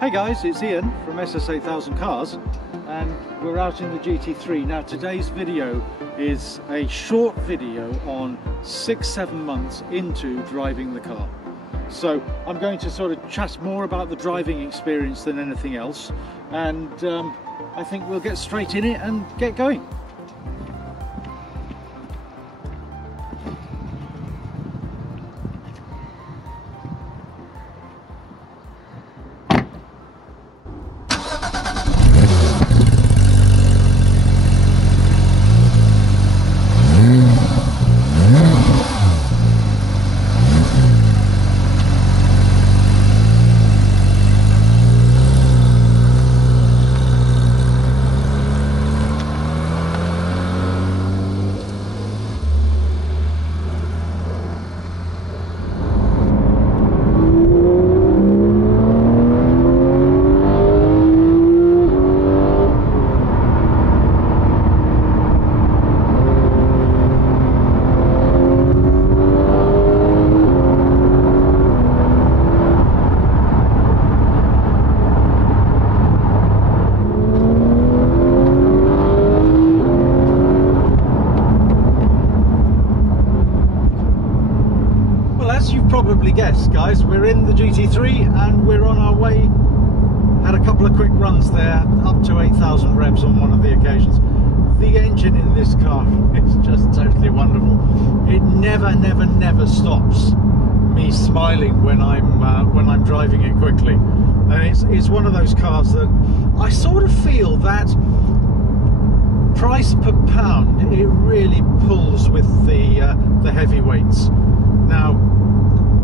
Hey guys, it's Ian from SS8000 Cars and we're out in the GT3. Now today's video is a short video on 6-7 months into driving the car. So I'm going to sort of chat more about the driving experience than anything else, and I think we'll get straight in it and get going. Probably guessed, guys, we're in the GT3 and we're on our way. Had a couple of quick runs there, up to 8,000 revs on one of the occasions. The engine in this car is just totally wonderful. It never stops me smiling when I'm driving it quickly, and it's one of those cars that I sort of feel that price per pound it really pulls with the heavyweights. Now,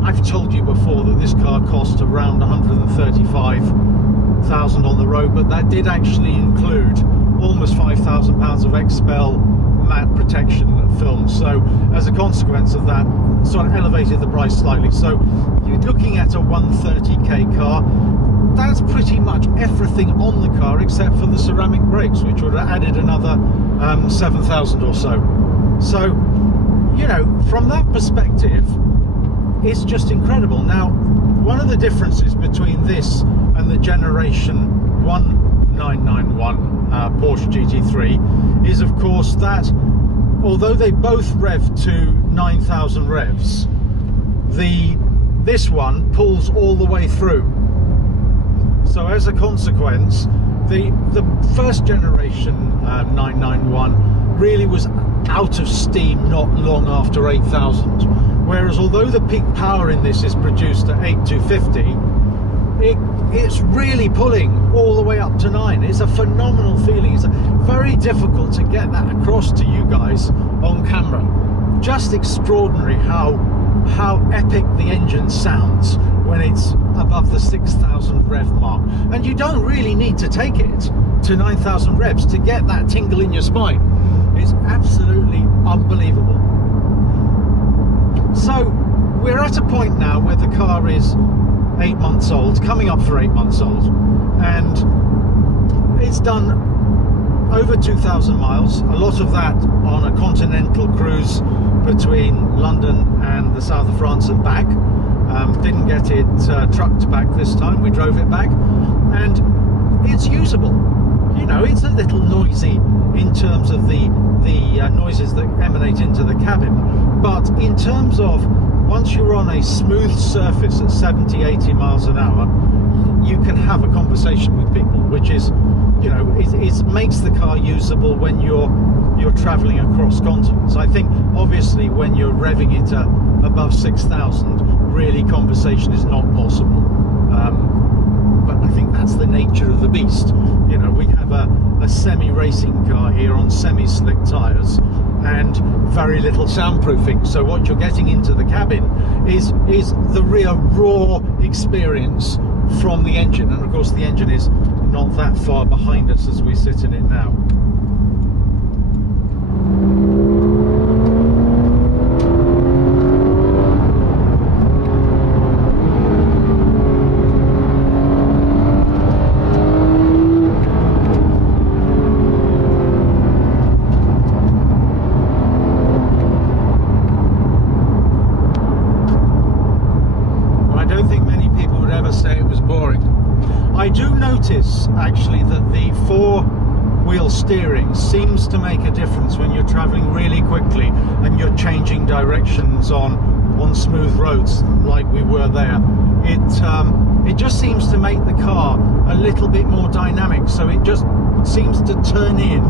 I've told you before that this car cost around 135,000 on the road, but that did actually include almost £5,000 of Expel matte protection film. So as a consequence of that, sort of elevated the price slightly. So you're looking at a 130k car. That's pretty much everything on the car except for the ceramic brakes, which would have added another 7,000 or so. So, you know, from that perspective, it's just incredible. Now, one of the differences between this and the generation 1991 Porsche GT3 is, of course, that although they both rev to 9,000 revs, this one pulls all the way through. So as a consequence, the first generation 991 really was out of steam not long after 8,000. Whereas although the peak power in this is produced at 8,250, it's really pulling all the way up to 9. It's a phenomenal feeling. It's very difficult to get that across to you guys on camera. Just extraordinary how epic the engine sounds when it's above the 6,000 rev mark. And you don't really need to take it to 9,000 revs to get that tingle in your spine. It's absolutely unbelievable. So we're at a point now where the car is 8 months old, coming up for 8 months old, and it's done over 2,000 miles, a lot of that on a continental cruise between London and the south of France and back. Didn't get it trucked back this time, we drove it back, and it's usable. You know, it's a little noisy in terms of the noises that emanate into the cabin, but in terms of once you're on a smooth surface at 70-80 miles an hour, you can have a conversation with people, which is, you know, it makes the car usable when you're traveling across continents. I think obviously when you're revving it above 6,000, really conversation is not possible. But I think that's the nature of the beast. You know, we have a semi-racing car here on semi-slick tyres and very little soundproofing. So what you're getting into the cabin is the real raw experience from the engine. And of course the engine is not that far behind us as we sit in it now. I I do notice actually that the four-wheel steering seems to make a difference when you're traveling really quickly and you're changing directions on smooth roads like we were there. It just seems to make the car a little bit more dynamic, so it just seems to turn in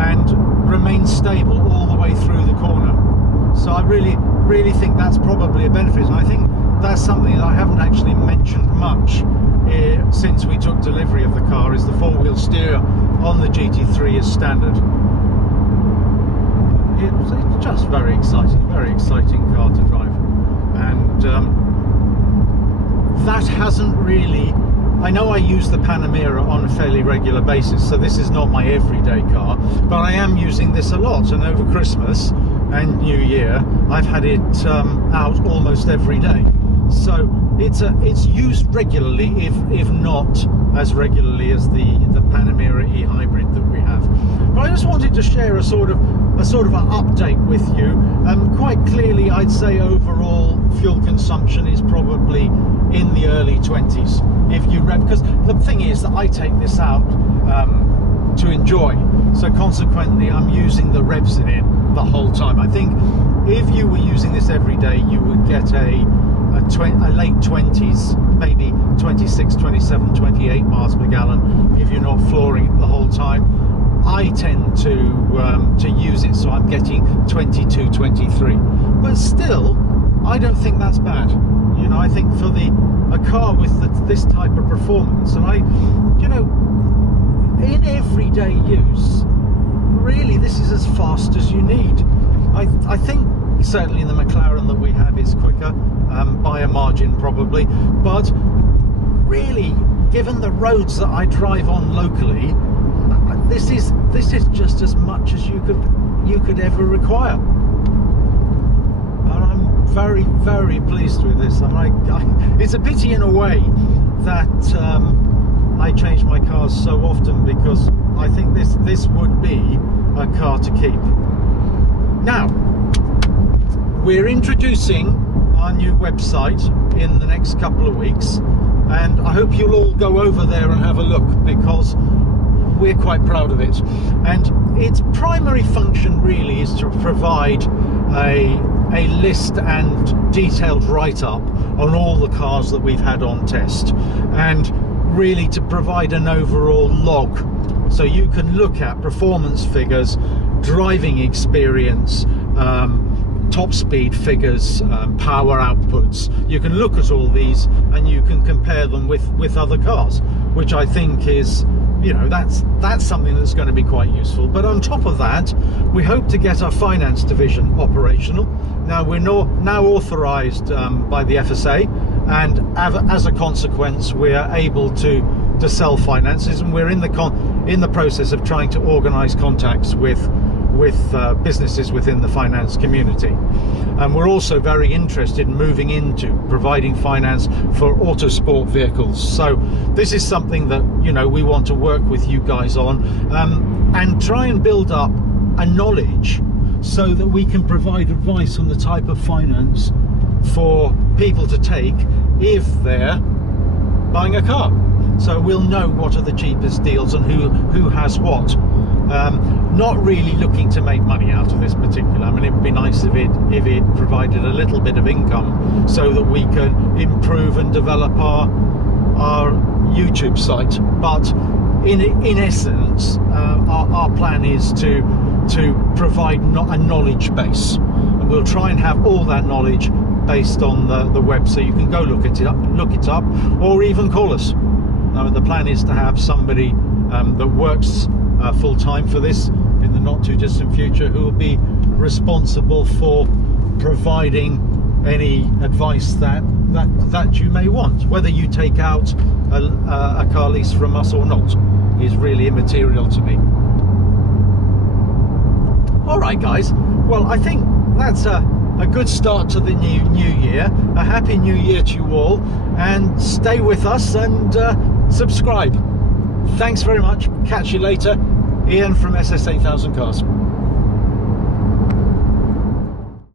and remain stable all the way through the corner. So I really think that's probably a benefit, and I think that's something that I haven't actually mentioned much since we took delivery of the car, is the four-wheel steer on the GT3 is standard. It's just very exciting car to drive, and that hasn't really, I know I use the Panamera on a fairly regular basis, so this is not my everyday car, but I am using this a lot, and over Christmas and New Year I've had it out almost every day. So it's used regularly, if not as regularly as the Panamera e-hybrid that we have. But I just wanted to share a sort of an update with you. Quite clearly, I'd say overall fuel consumption is probably in the early 20s. If you rev, because the thing is that I take this out to enjoy, so consequently I'm using the revs in it the whole time. I think if you were using this every day, you would get a late 20s, maybe 26, 27, 28 miles per gallon if you're not flooring it the whole time. I tend to use it so I'm getting 22, 23, but still I don't think that's bad. You know, I think for a car with this type of performance, and in everyday use, really this is as fast as you need. I think certainly the McLaren that we have is quicker by a margin probably, but really given the roads that I drive on locally, this is just as much as you could ever require, and I'm very pleased with this. And it's a pity in a way that I change my cars so often, because I think this would be a car to keep. Now, we're introducing our new website in the next couple of weeks, and I hope you'll all go over there and have a look, because we're quite proud of it. And its primary function really is to provide a list and detailed write-up on all the cars that we've had on test, and really to provide an overall log, so you can look at performance figures, driving experience, top speed figures, power outputs. You can look at all these and you can compare them with other cars, which I think is, that's something that's going to be quite useful. But on top of that, we hope to get our finance division operational. Now we're now authorized by the FSA, and as a consequence we're able to sell finances, and we're in the process of trying to organize contacts with businesses within the finance community. And we're also very interested in moving into providing finance for autosport vehicles. So this is something that we want to work with you guys on, and try and build up a knowledge so that we can provide advice on the type of finance for people to take if they're buying a car. So we'll know what are the cheapest deals and who has what. Not really looking to make money out of this particular. I mean, it would be nice if it provided a little bit of income so that we can improve and develop our YouTube site. But in essence, our plan is to provide a knowledge base, and we'll try and have all that knowledge based on the web, so you can go look it up, or even call us. The plan is to have somebody that works full-time for this in the not too distant future, who will be responsible for providing any advice that you may want. Whether you take out a car lease from us or not is really immaterial to me. All right, guys, well, I think that's a good start to the new year. A happy new year to you all, and stay with us and subscribe. Thanks very much. Catch you later. Ian from SS8000 Cars.